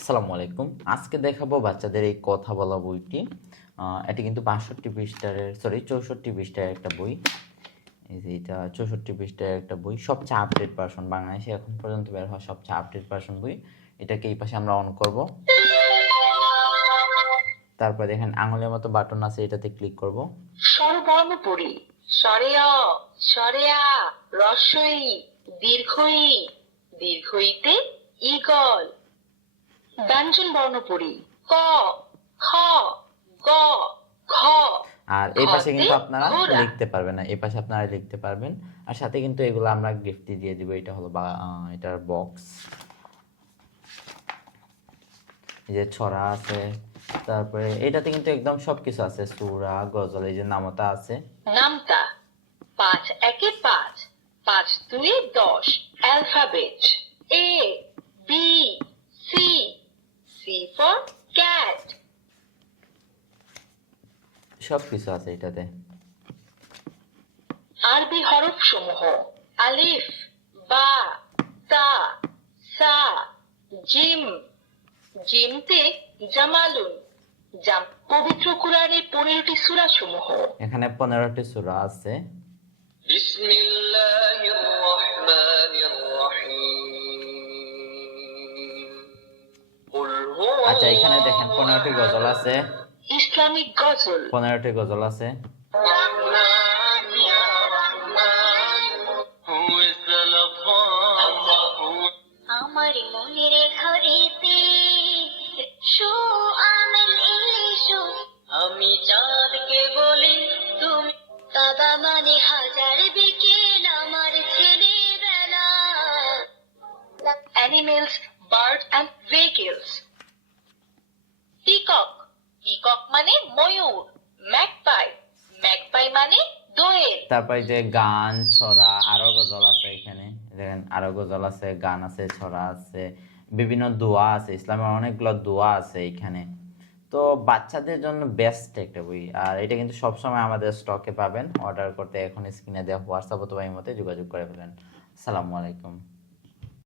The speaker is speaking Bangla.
আসসালামু আলাইকুম। আজকে দেখাবো বাচ্চাদের এই কথা বলা বইটি। এটি কিন্তু 64 পৃষ্ঠার একটা বই। এই যে এটা 64 পৃষ্ঠার একটা বই, সবচেয়ে আপডেট ভার্সন, বাংলাদেশে এখন পর্যন্ত বের হওয়া সবচেয়ে আপডেট ভার্সন বই। এটাকে এই পাশে আমরা অন করব। তারপর দেখেন আঙুলের মতো বাটন আছে, এটাতে ক্লিক করব। স্বরবর্ণ পড়ি। স্বরে অ, স্বরে আ, রস্বই, দীর্ঘই, দীর্ঘইতে ঈগল। ব্যঞ্জন বর্ণ পড়ি। ক, খ, গ, ঘ। আর এই পাশে ঘতে কিন্তু আপনারা ঘোড়া। লিখতে পারবেন না, এই পাশে আপনারা লিখতে পারবেন। আর সাথে কিন্তু এগুলো আমরা গিফট দিয়ে দিব। এটা হলো এটার বক্স। এই যে ছড়া আছে, তারপরে এটাতে কিন্তু একদম সবকিছু আছে, সূরা, গজল, এই যে নামতা আছে। নামতা ৫ একে ৫, ৫ দুয়ে ১০। Alphabet A, B, C, C for cat. সবকিছু আছে এটাতে। আরবি হরফ সমূহ: আলিফ, বা, তা, সা, জিম। জিমতে জামালুন। পবিত্র কোরআনের ১৫টি সূরা সমূহ: এখানে 15টি সূরা আছে। বিসমিল্লাহির রহমানির রহিম। কুল হুয়া। আচ্ছা, এখানে দেখেন 15টি গজল আছে। ইসলামিক গজল। 15টি গজল আছে। আমার মনের ঘরেতে আমেল এসো, আমি চাঁদকে বলি তুমি বাবা মানে হাজার বিকেল আমার ছেলেবেলা। Animals, bird and vehicles. Peacock, peacock মানে ময়ূর। ম্যাগপাই, ম্যাগপাই মানে দোয়েল। তারপরে যে গান, ছড়া, আরো গজল আছে। এখানে দেখেন আরো গজল আছে, গান আছে, ছড়া আছে, বিভিন্ন দোয়া আছে, ইসলামের অনেকগুলো দোয়া আছে এখানে। তো বাচ্চাদের জন্য বেস্ট একটা বই। আর এটা কিন্তু সবসময় আমাদের স্টকে পাবেন। অর্ডার করতে এখন স্ক্রিনে দেওয়া হোয়াটসঅ্যাপ অথবা ইমোতে যোগাযোগ করে ফেলেন। আসসালামু আলাইকুম।